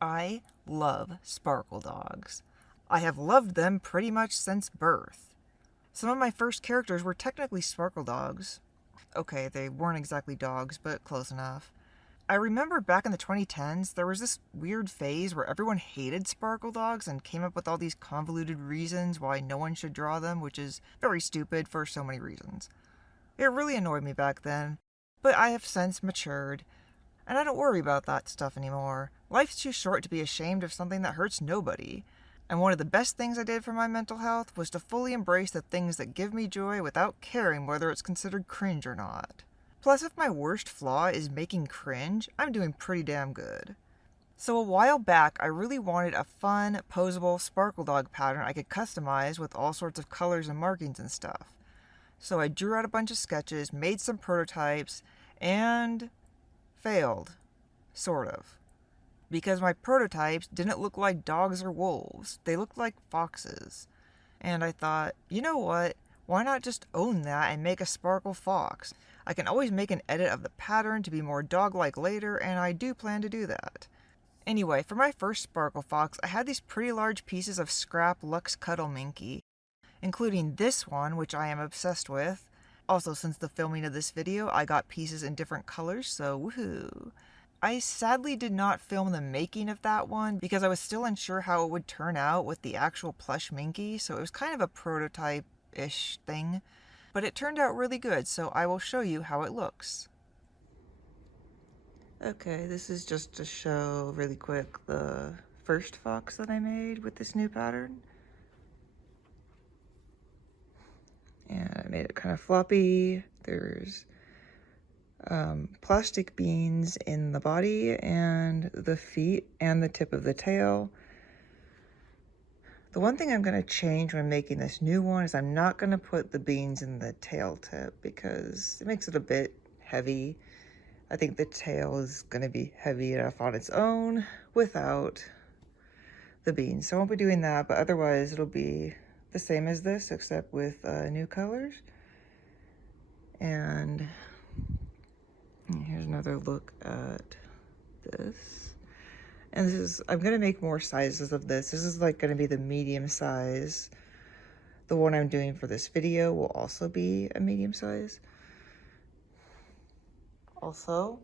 I love sparkle dogs. I have loved them pretty much since birth. Some of my first characters were technically sparkle dogs. Okay, they weren't exactly dogs, but close enough. I remember back in the 2010s, there was this weird phase where everyone hated sparkle dogs and came up with all these convoluted reasons why no one should draw them, which is very stupid for so many reasons. It really annoyed me back then, but I have since matured, and I don't worry about that stuff anymore. Life's too short to be ashamed of something that hurts nobody. And one of the best things I did for my mental health was to fully embrace the things that give me joy without caring whether it's considered cringe or not. Plus, if my worst flaw is making cringe, I'm doing pretty damn good. So a while back, I really wanted a fun, posable sparkle dog pattern I could customize with all sorts of colors and markings and stuff. So I drew out a bunch of sketches, made some prototypes, and failed. Sort of. Because my prototypes didn't look like dogs or wolves, they looked like foxes. And I thought, you know what? Why not just own that and make a sparkle fox? I can always make an edit of the pattern to be more dog-like later, and I do plan to do that. Anyway, for my first sparkle fox, I had these pretty large pieces of scrap Lux Cuddle Minky, including this one, which I am obsessed with. Also, since the filming of this video, I got pieces in different colors, so woohoo! I sadly did not film the making of that one because I was still unsure how it would turn out with the actual plush Minky, so it was kind of a prototype-ish thing. But it turned out really good, so I will show you how it looks. Okay, this is just to show really quick the first fox that I made with this new pattern. And I made it kind of floppy. There's plastic beans in the body and the feet and the tip of the tail. The one thing I'm going to change when making this new one is I'm not going to put the beans in the tail tip because it makes it a bit heavy. I think the tail is going to be heavy enough on its own without the beans. So I won't be doing that, but otherwise it'll be the same as this except with new colors. And here's another look at this. And this is, I'm going to make more sizes of this. This is like going to be the medium size. The one I'm doing for this video will also be a medium size. Also,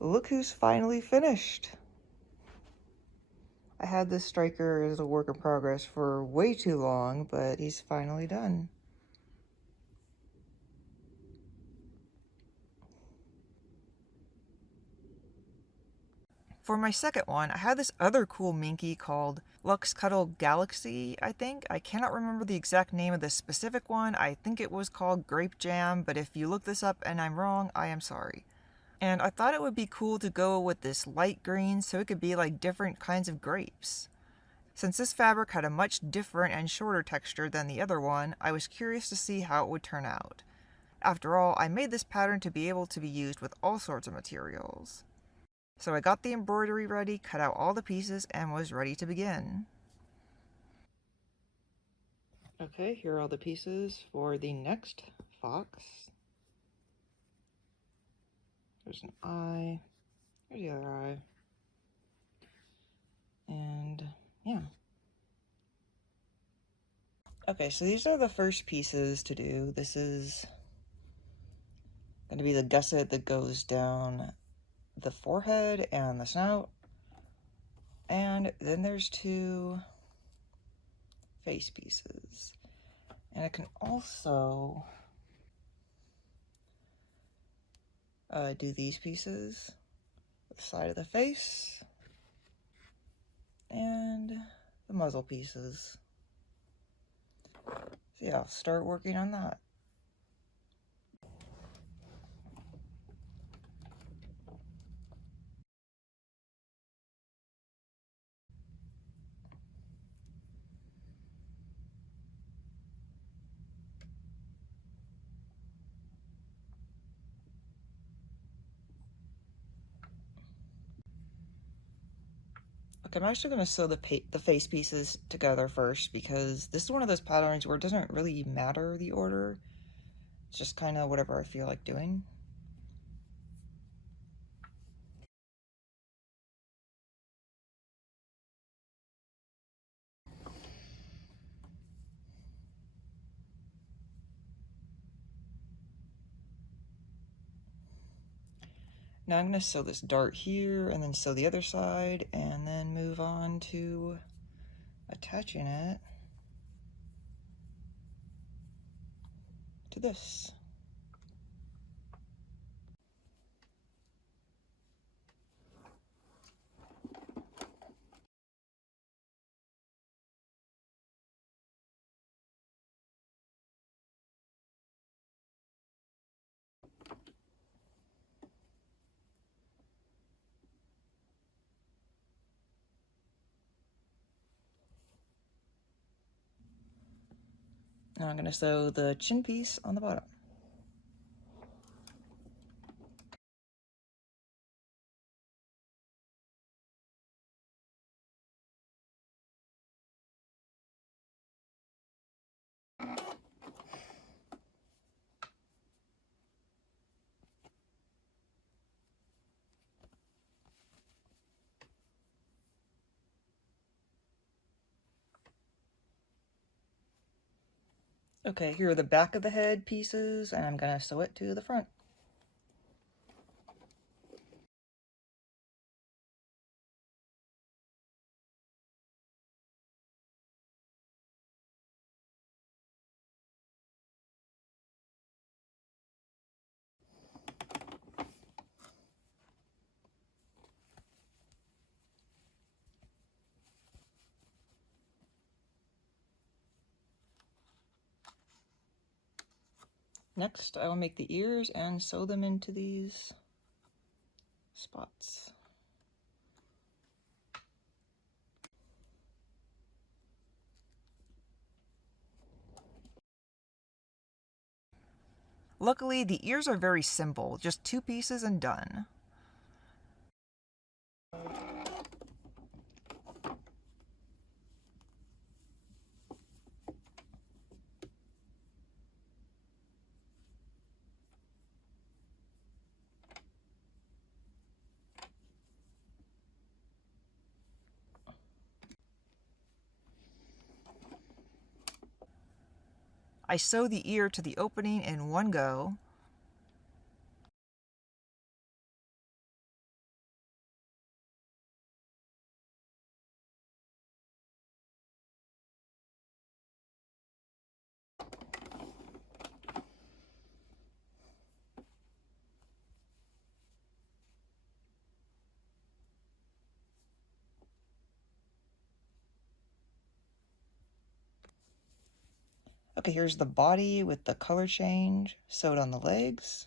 look who's finally finished. I had this striker as a work in progress for way too long, but he's finally done. For my second one, I had this other cool Minky called Lux Cuddle Galaxy, I think. I cannot remember the exact name of the specific one. I think it was called Grape Jam, but if you look this up and I'm wrong, I am sorry. And I thought it would be cool to go with this light green so it could be like different kinds of grapes. Since this fabric had a much different and shorter texture than the other one, I was curious to see how it would turn out. After all, I made this pattern to be able to be used with all sorts of materials. So I got the embroidery ready, cut out all the pieces, and was ready to begin. Okay, here are all the pieces for the next fox. There's an eye, there's the other eye, and yeah. Okay, so these are the first pieces to do. This is going to be the gusset that goes down the forehead and the snout. And then there's two face pieces. And I can also do these pieces, the side of the face, and the muzzle pieces. So yeah, I'll start working on that. Okay, I'm actually going to sew the face pieces together first because this is one of those patterns where it doesn't really matter the order. It's just kind of whatever I feel like doing. Now I'm going to sew this dart here and then sew the other side and then move on to attaching it to this. Now I'm going to sew the chin piece on the bottom. Okay, here are the back of the head pieces, and I'm going to sew it to the front. Next, I will make the ears and sew them into these spots. Luckily, the ears are very simple, just 2 pieces and done. I sew the ear to the opening in one go. Okay, here's the body with the color change sewed on the legs.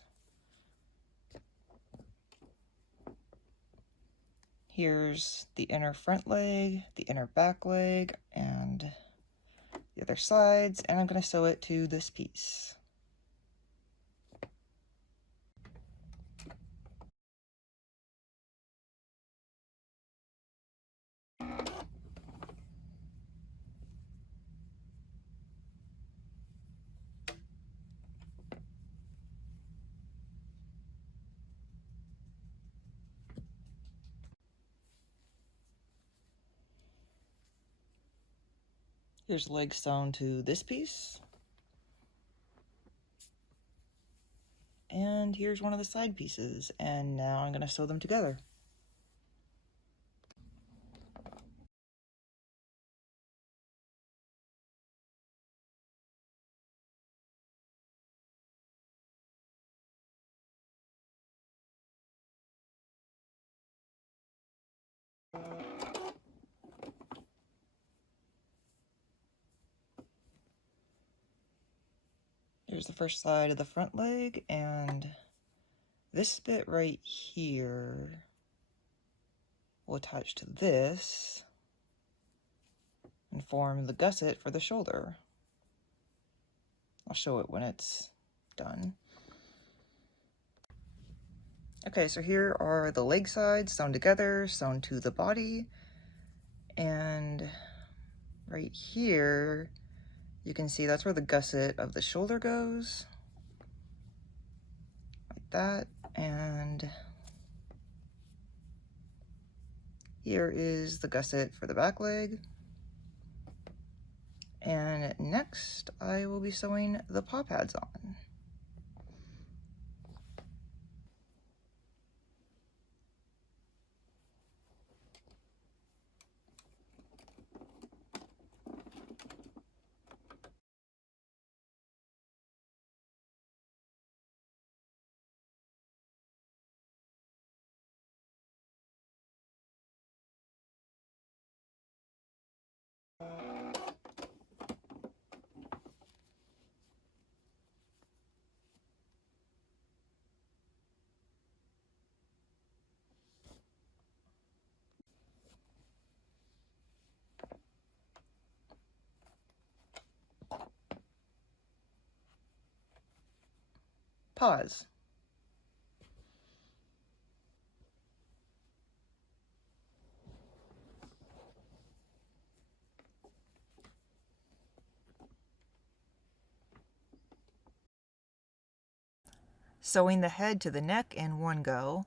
Here's the inner front leg, the inner back leg, and the other sides, and I'm going to sew it to this piece. Here's legs sewn to this piece. And here's one of the side pieces, and now I'm going to sew them together. Here's the first side of the front leg, and this bit right here will attach to this and form the gusset for the shoulder. I'll show it when it's done. Okay, so here are the leg sides sewn together, sewn to the body, and right here you can see that's where the gusset of the shoulder goes, like that, and here is the gusset for the back leg. And next I will be sewing the paw pads on. paws. Sewing the head to the neck in one go.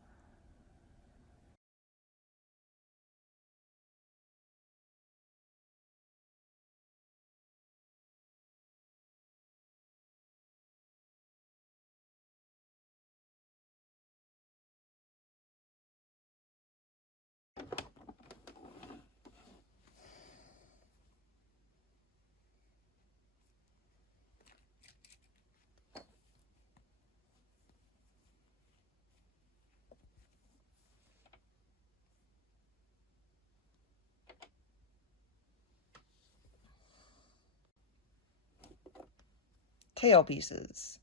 Tail pieces.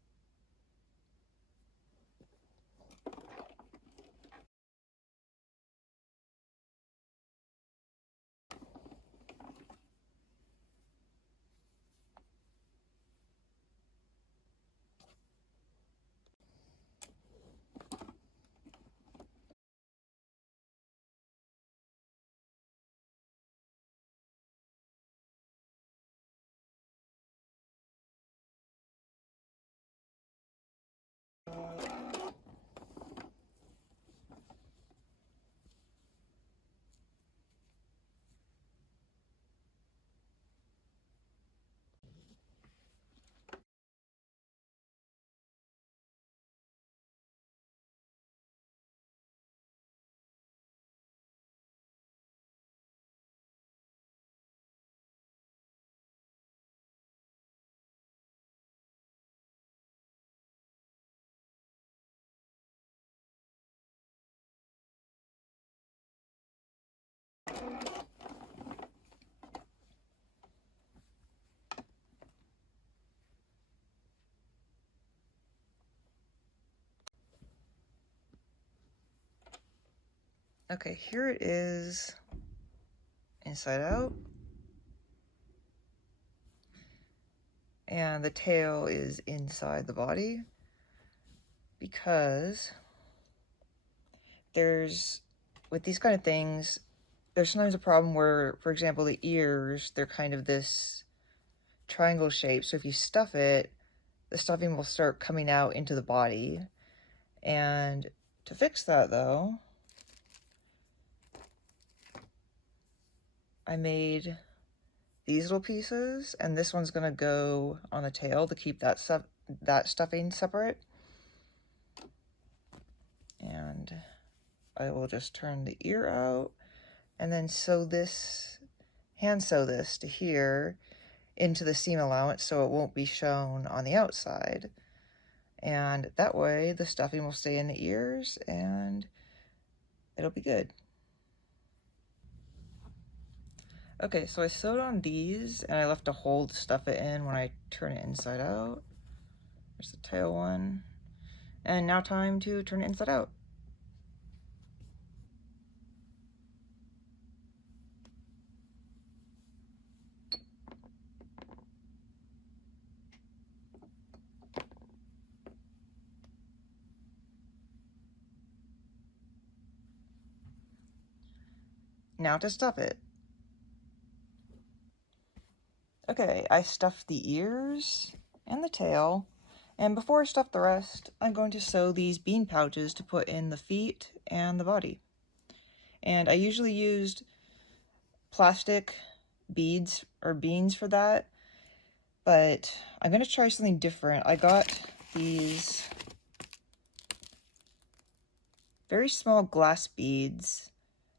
Okay, here it is inside out. And the tail is inside the body because with these kind of things, there's sometimes a problem where, for example, the ears, they're kind of this triangle shape. So if you stuff it, the stuffing will start coming out into the body. And to fix that though, I made these little pieces, and this one's gonna go on the tail to keep that stuffing separate. And I will just turn the ear out and then hand sew this to here into the seam allowance so it won't be shown on the outside. And that way the stuffing will stay in the ears and it'll be good. Okay, so I sewed on these and I left a hole to stuff it in when I turn it inside out. There's the tail one. And now time to turn it inside out. Now to stuff it. Okay, I stuffed the ears and the tail, and before I stuff the rest, I'm going to sew these bean pouches to put in the feet and the body. And I usually used plastic beads or beans for that, but I'm going to try something different. I got these very small glass beads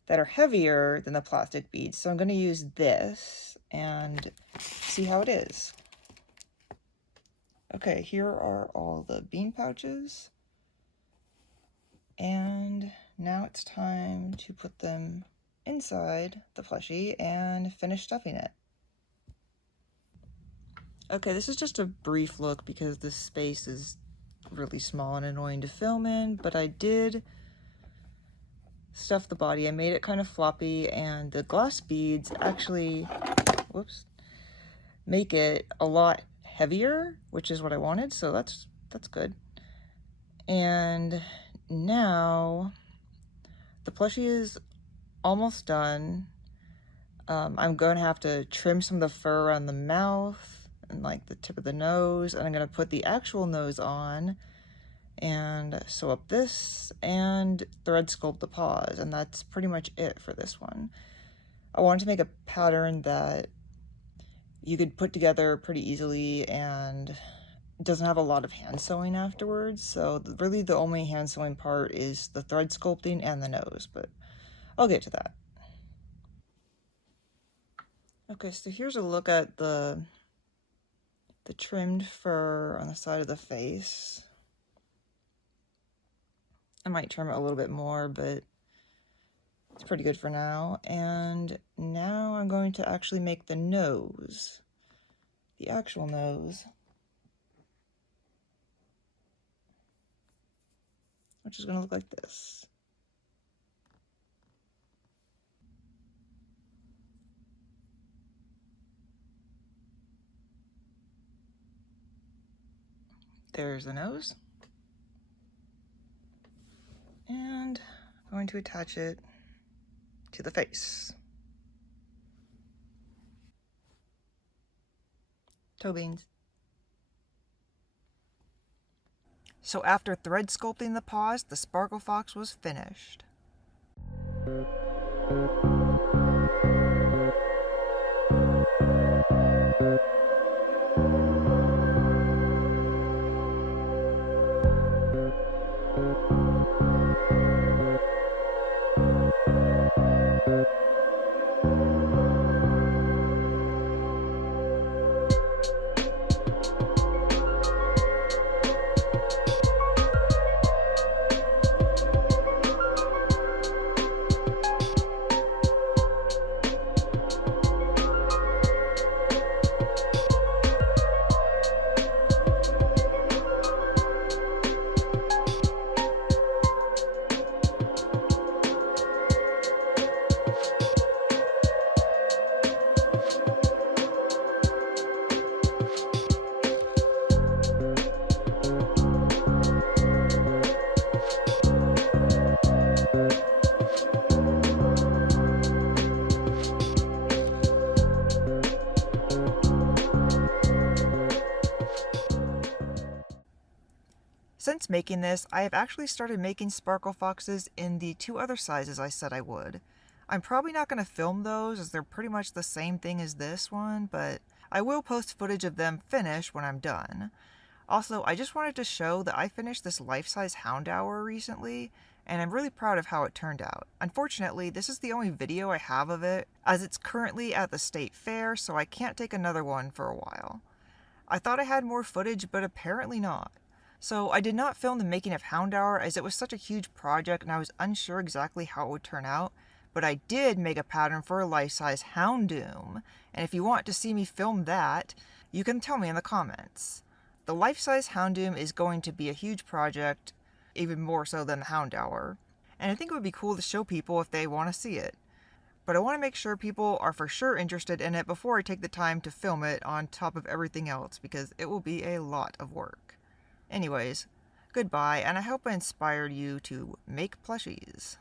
that are heavier than the plastic beads, so I'm going to use this and see how it is. Okay, here are all the bean pouches, and now it's time to put them inside the plushie and finish stuffing it. Okay, this is just a brief look because this space is really small and annoying to film in, but I did stuff the body. I made it kind of floppy, and the glass beads actually, whoops, make it a lot heavier, which is what I wanted, so that's good. And now the plushie is almost done. I'm going to have to trim some of the fur around the mouth and like the tip of the nose, and I'm going to put the actual nose on and sew up this and thread sculpt the paws, and that's pretty much it for this one. I wanted to make a pattern that you could put together pretty easily and doesn't have a lot of hand sewing afterwards, so really the only hand sewing part is the thread sculpting and the nose, but I'll get to that. Okay, so here's a look at the trimmed fur on the side of the face. I might trim it a little bit more, but it's pretty good for now. And now I'm going to actually make the nose, the actual nose, which is going to look like this. There's the nose. And I'm going to attach it to the face. Toe beans. So after thread sculpting the paws, the Sparklefox was finished. Since making this, I have actually started making Sparkle Foxes in the 2 other sizes I said I would. I'm probably not going to film those as they're pretty much the same thing as this one, but I will post footage of them finished when I'm done. Also, I just wanted to show that I finished this life-size Houndour recently, and I'm really proud of how it turned out. Unfortunately, this is the only video I have of it, as it's currently at the state fair, so I can't take another one for a while. I thought I had more footage, but apparently not. So I did not film the making of Houndour as it was such a huge project and I was unsure exactly how it would turn out, but I did make a pattern for a life-size Houndoom, and if you want to see me film that, you can tell me in the comments. The life-size Houndoom is going to be a huge project, even more so than the Houndour, and I think it would be cool to show people if they want to see it. But I want to make sure people are for sure interested in it before I take the time to film it on top of everything else, because it will be a lot of work. Anyways, goodbye, and I hope I inspired you to make plushies.